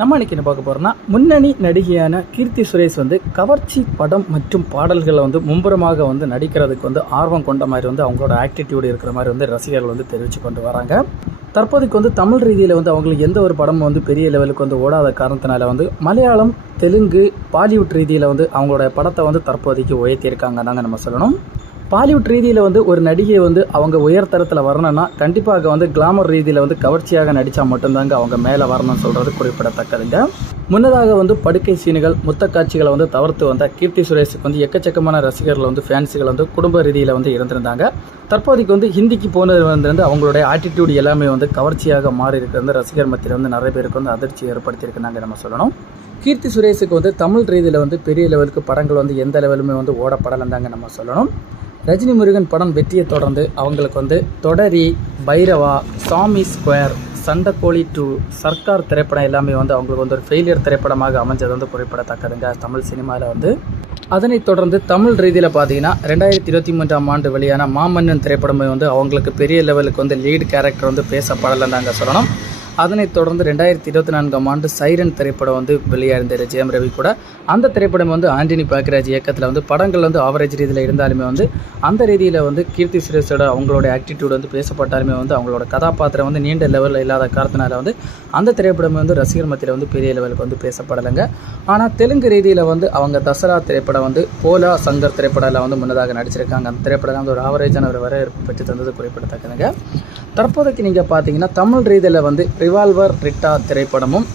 நம்ம இன்னைக்கு என்ன பார்க்க போகிறோம்னா முன்னணி நடிகையான கீர்த்தி சுரேஷ் வந்து கவர்ச்சி படம் மற்றும் பாடல்களை வந்து மும்புறமாக வந்து நடிக்கிறதுக்கு வந்து ஆர்வம் கொண்ட மாதிரி வந்து அவங்களோட ஆக்டிடியூட் இருக்கிற மாதிரி வந்து ரசிகர்கள் வந்து தெரிவித்து கொண்டு வராங்க. தற்போதைக்கு வந்து தமிழ் ரீதியில் வந்து அவங்களுக்கு எந்த ஒரு படமும் வந்து பெரிய லெவலுக்கு வந்து ஓடாத காரணத்தினால வந்து மலையாளம் தெலுங்கு பாலிவுட் ரீதியில் வந்து அவங்களோட படத்தை வந்து தற்போதைக்கு உயர்த்தியிருக்காங்க தாங்க நம்ம சொல்லணும். பாலிவுட் ரீதியில் வந்து ஒரு நடிகை வந்து அவங்க உயர்தரத்தில் வரணும்னா கண்டிப்பாக வந்து கிளாமர் ரீதியில் வந்து கவர்ச்சியாக நடித்தா மட்டும்தாங்க அவங்க மேலே வரணும்னு சொல்கிறது குறிப்பிடத்தக்கதுங்க. முன்னதாக வந்து படுக்கை சீனுகள் முத்த காட்சிகளை வந்து தவிர்த்து வந்த கீர்த்தி சுரேஷுக்கு வந்து எக்கச்சக்கமான ரசிகர்கள் வந்து ஃபேன்ஸுகள் வந்து குடும்ப ரீதியில் வந்து இருந்திருந்தாங்க தற்போதைக்கு வந்து ஹிந்திக்கு போனது வந்து அவங்களுடைய ஆட்டிடியூட் எல்லாமே வந்து கவர்ச்சியாக மாறி இருக்கிறது ரசிகர் மத்தியில் வந்து நிறைய பேருக்கு வந்து அதிர்ச்சி ஏற்படுத்தியிருக்குனாங்க நம்ம சொல்லணும். கீர்த்தி சுரேஷுக்கு வந்து தமிழ் ரீதியில் வந்து பெரிய லெவலுக்கு படங்கள் வந்து எந்த லெவலுமே வந்து ஓடப்படலைன்னு தாங்க நம்ம சொல்லணும். ரஜினி முருகன் படம் வெற்றியை தொடர்ந்து அவங்களுக்கு வந்து தொடரி பைரவா சாமி ஸ்கொயர் சண்டைக்கோழி டூ சர்க்கார் திரைப்படம் எல்லாமே வந்து அவங்களுக்கு வந்து ஒரு ஃபெயிலியர் திரைப்படமாக அமைஞ்சது வந்து குறிப்பிடத்தக்கதுங்க தமிழ் சினிமாவில் வந்து. அதனைத் தொடர்ந்து தமிழ் ரீதியில் பார்த்தீங்கன்னா ரெண்டாயிரத்தி இருபத்தி மூன்றாம் ஆண்டு வெளியான மாமன்னன் திரைப்படமே வந்து அவங்களுக்கு பெரிய லெவலுக்கு வந்து லீடு கேரக்டர் வந்து பேசப்படலைன்னு நாங்கள் சொல்லணும். அதனைத் தொடர்ந்து ரெண்டாயிரத்தி இருபத்தி நான்காம் ஆண்டு சைரன் திரைப்படம் வந்து வெளியாயிருந்தார் ஜெயம் ரவி கூட. அந்த திரைப்படம் வந்து ஆண்டனி பாக்கிராஜ் இயக்கத்தில் வந்து படங்கள் வந்து ஆவரேஜ் ரீதியில் இருந்தாலுமே வந்து அந்த ரீதியில் வந்து கீர்த்தி சுரேஷோட அவங்களோட ஆக்டிடியூட் வந்து பேசப்பட்டாலுமே வந்து அவங்களோட கதாபாத்திரம் வந்து நீண்ட லெவலில் இல்லாத காரணத்தினால வந்து அந்த திரைப்படம் வந்து ரசிகர் மத்தியில் வந்து பெரிய லெவலுக்கு வந்து பேசப்படலைங்க. ஆனால் தெலுங்கு ரீதியில் வந்து அவங்க தசரா திரைப்படம் வந்து போலா சங்கர் திரைப்படத்தில் வந்து முன்னதாக நடிச்சிருக்காங்க. அந்த திரைப்படம் வந்து ஒரு ஆவரேஜான ஒரு வரவேற்பு பெற்று தந்தது குறிப்பிடத்தக்கதுங்க. தற்போதைக்கு நீங்கள் பார்த்தீங்கன்னா தமிழ் ரீதியில் வந்து ரிவால்வர் ரிட்டா திரைப்படமும்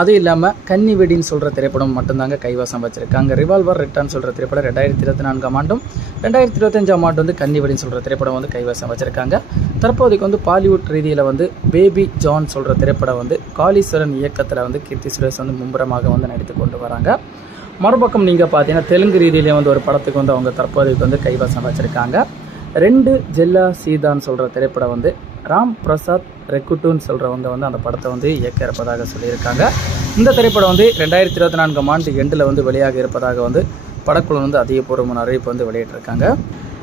அதுவும் இல்லாமல் கன்னி வெடின்னு சொல்கிற திரைப்படம் மட்டும்தாங்க கைவசம் வச்சுருக்காங்க. ரிவால்வர் ரிட்டான்னு சொல்கிற திரைப்படம் ரெண்டாயிரத்தி இருபத்தி நான்காம் ஆண்டும் ரெண்டாயிரத்தி இருபத்தஞ்சாம் ஆண்டு வந்து கன்னி வெடின்னு சொல்கிற திரைப்படம் வந்து கைவசம் வச்சுருக்காங்க. தற்போதைக்கு வந்து பாலிவுட் ரீதியில் வந்து பேபி ஜான் சொல்கிற திரைப்படம் வந்து காளீஸ்வரன் இயக்கத்தில் வந்து கீர்த்தி சுரேஷ் வந்து மும்புறமாக வந்து நடித்து கொண்டு வராங்க. மறுபக்கம் நீங்கள் பார்த்தீங்கன்னா தெலுங்கு ரீதியிலே வந்து ஒரு படத்துக்கு வந்து அவங்க தற்போதைக்கு வந்து கைவசம் வச்சுருக்காங்க. ரெண்டு ஜெல்லா சீதான்னு சொல்கிற திரைப்படம் வந்து ராம் பிரசாத் ரெக்குட்டுன்னு சொல்கிறவங்க வந்து அந்த படத்தை வந்து இயக்க இருப்பதாக சொல்லியிருக்காங்க. இந்த திரைப்படம் வந்து ரெண்டாயிரத்தி இருபத்தி நான்காம் ஆண்டு எண்டில் வந்து வெளியாக இருப்பதாக வந்து படக்குழு வந்து அதிகபூர்வமான அறிவிப்பு வந்து வெளியிட்டிருக்காங்க.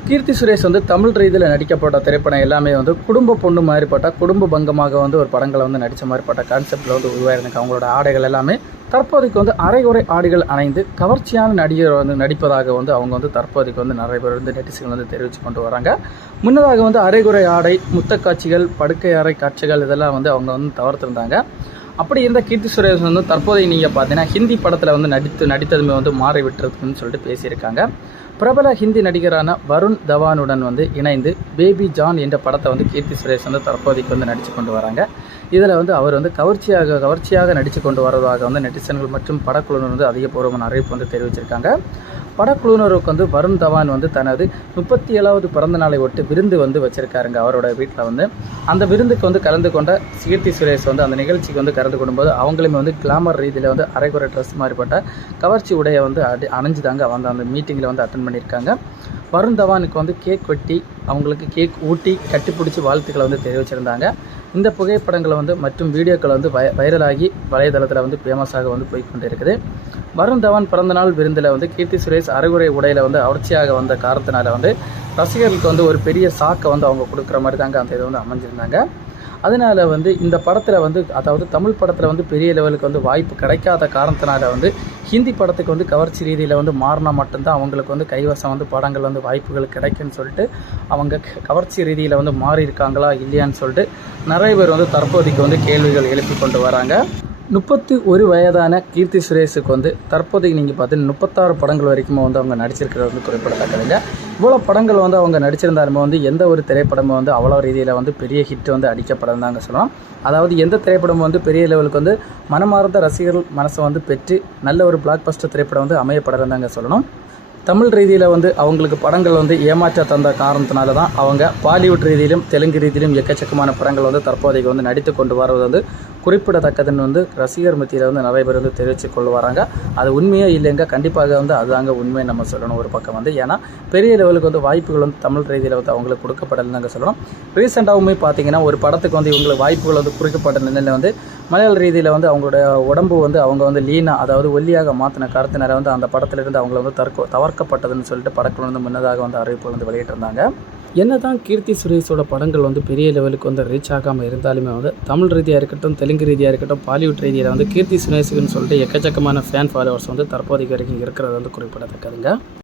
கீர்த்தி சுரேஷ் வந்து தமிழ் ரீதியில் நடிக்கப்பட்ட திரைப்படம் எல்லாமே வந்து குடும்ப பொண்ணு மாதிரிப்பட்ட குடும்ப பங்கமாக வந்து ஒரு படங்களை வந்து நடித்த மாதிரிப்பட்ட கான்செப்டில் வந்து உருவாயிருந்தாங்க அவங்களோட ஆடைகள் எல்லாமே தற்போதைக்கு வந்து அரைகுறை ஆடைகள் அணைந்து கவர்ச்சியான நடிகர் வந்து நடிப்பதாக வந்து அவங்க வந்து தற்போதைக்கு வந்து நிறைய பேர் வந்து நெட்டிசன்கள் வந்து தெரிவித்து கொண்டு வராங்க. முன்னதாக வந்து அரைகுறை ஆடை முத்த காட்சிகள் படுக்கை அறை காட்சிகள் இதெல்லாம் வந்து அவங்க வந்து தவிர்த்திருந்தாங்க. அப்படி இருந்த கீர்த்தி சுரேஷ் வந்து தற்போதைய நீங்கள் பார்த்தீங்கன்னா ஹிந்தி படத்தில் வந்து நடித்து நடித்ததுமே வந்து மாறி விட்டுறதுக்குன்னு சொல்லிட்டு பேசியிருக்காங்க. பிரபல ஹிந்தி நடிகரான வருண் தவானுடன் வந்து இணைந்து பேபி ஜான் என்ற படத்தை வந்து கீர்த்தி சுரேஷ் வந்து தற்போதைக்கு வந்து நடித்து கொண்டு வராங்க. இதில் வந்து அவர் வந்து கவர்ச்சியாக கவர்ச்சியாக நடித்து கொண்டு வரதாக வந்து நெட்டிசன்கள் மற்றும் படக்குழுவினர் வந்து அதிகபூர்வமான அறிவிப்பு வந்து தெரிவிச்சிருக்காங்க. படக்குழுவினருக்கு வந்து வருண் தவான் வந்து தனது முப்பத்தி ஏழாவது பிறந்த நாளை ஒட்டு விருந்து வந்து வச்சுருக்காருங்க அவரோட வீட்டில் வந்து. அந்த விருந்துக்கு வந்து கலந்து கொண்ட கீர்த்தி சுரேஷ் வந்து அந்த நிகழ்ச்சிக்கு வந்து கலந்து கொள்ளும்போது அவங்களுமே வந்து கிளாமர் ரீதியில் வந்து அரைக்குறை ட்ரெஸ் மாதிரிப்பட்ட கவர்ச்சி உடையை வந்து அடி அணைஞ்சுதாங்க அவங்க அந்த மீட்டிங்கில் வந்து அட்டன் பண்ணியிருக்காங்க. வருண் தவானுக்கு வந்து கேக் வெட்டி அவங்களுக்கு கேக் ஊட்டி கட்டிப்பிடிச்சி வாழ்த்துக்களை வந்து தெரிவிச்சிருந்தாங்க. இந்த புகைப்படங்களை வந்து மற்றும் வீடியோக்கள் வந்து வய வைரலாகி வலைதளத்தில் வந்து ஃபேமஸாக வந்து போய் இருக்குது வருண் தவான் பிறந்தநாள் விருந்தில் வந்து கீர்த்தி சுரேஷ் அரைகுறை உடையில் வந்து அவர்ச்சியாக வந்த காரணத்தினால வந்து ரசிகர்களுக்கு வந்து ஒரு பெரிய சாக்கை வந்து அவங்க கொடுக்குற மாதிரி தாங்க அந்த இது வந்து அமைஞ்சிருந்தாங்க. அதனால் வந்து இந்த படத்தில் வந்து அதாவது தமிழ் படத்தில் வந்து பெரிய லெவலுக்கு வந்து வாய்ப்பு கிடைக்காத காரணத்தினால வந்து ஹிந்தி படத்துக்கு வந்து கவர்ச்சி ரீதியில் வந்து மாறினா மட்டும்தான் அவங்களுக்கு வந்து கைவசம் வந்து படங்கள் வந்து வாய்ப்புகள் கிடைக்குன்னு சொல்லிட்டு அவங்க க- கவர்ச்சி ரீதியில் வந்து மாறி இருக்காங்களா இல்லையான்னு சொல்லிட்டு நிறைய பேர் வந்து தற்போதைக்கு வந்து கேள்விகள் எழுப்பி கொண்டு வராங்க. முப்பத்தி ஒரு வயதான கீர்த்தி சுரேஷுக்கு வந்து தற்போதைக்கு நீங்கள் பார்த்தீங்கன்னா முப்பத்தாறு படங்கள் வரைக்கும் வந்து அவங்க நடிச்சிருக்கிறது வந்து குறிப்பிடத்தக்கதுங்க. இவ்வளோ படங்கள் வந்து அவங்க நடிச்சிருந்தாலுமே வந்து எந்த ஒரு திரைப்படமும் வந்து அவ்வளோ ரீதியில் வந்து பெரிய ஹிட் வந்து அடிக்கப்படம் தாங்க சொல்லலாம். அதாவது எந்த திரைப்படமும் வந்து பெரிய லெவலுக்கு வந்து மனமார்ந்த ரசிகர்கள் மனசை வந்து பெற்று நல்ல ஒரு பிளாக் பஸ்டர் திரைப்படம் வந்து அமையப்படலாம் தாங்க சொல்லணும். தமிழ் ரீதியில் வந்து அவங்களுக்கு படங்கள் வந்து ஏமாற்ற தந்த காரணத்தினால தான் அவங்க பாலிவுட் ரீதியிலும் தெலுங்கு ரீதியிலும் எக்கச்சக்கமான படங்கள் வந்து தற்போதைக்கு வந்து நடித்து கொண்டு வருவது வந்து குறிப்பிடத்தக்கதுன்னு வந்து ரசிகர் மத்தியில் வந்து நிறைய பேர் வந்து தெரிவித்து கொண்டு வராங்க அது உண்மையே இல்லைங்க கண்டிப்பாக வந்து அதுதாங்க உண்மை நம்ம சொல்லணும் ஒரு பக்கம் வந்து. ஏன்னா பெரிய லெவலுக்கு வந்து வாய்ப்புகள் வந்து தமிழ் ரீதியில் வந்து அவங்களுக்கு கொடுக்கப்படலைன்னு சொல்லணும். ரீசெண்டாகவுமே பார்த்தீங்கன்னா ஒரு படத்துக்கு வந்து இவங்களுக்கு வாய்ப்புகள் வந்து குறிக்கப்பட்ட நிலையில் வந்து மலையாள ரீதியில் வந்து அவங்களோட உடம்பு வந்து அவங்க வந்து லீனாக அதாவது ஒல்லியாக மாற்றின கருத்தினரை வந்து அந்த படத்திலிருந்து அவங்கள வந்து தற்கொ தவிர்க்கப்பட்டதுன்னு சொல்லிட்டு படக்குழு வந்து முன்னதாக வந்து அறிவிப்பு வந்து வெளியிட்டிருந்தாங்க. என்ன தான் கீர்த்தி சுரேஷோட படங்கள் வந்து பெரிய லெவலுக்கு வந்து ரீச் ஆகாமல் இருந்தாலுமே வந்து தமிழ் ரீதியாக இருக்கட்டும் தெலுங்கு ரீதியாக இருக்கட்டும் பாலிவுட் ரீதியில் வந்து கீர்த்தி சுரேஷுக்குன்னு சொல்லிட்டு எக்கச்சக்கமான ஃபேன் ஃபாலோவர்ஸ் வந்து தற்போதைக்கு வரைக்கும் இருக்கிறது வந்து குறிப்பிடத்தக்கதுங்க.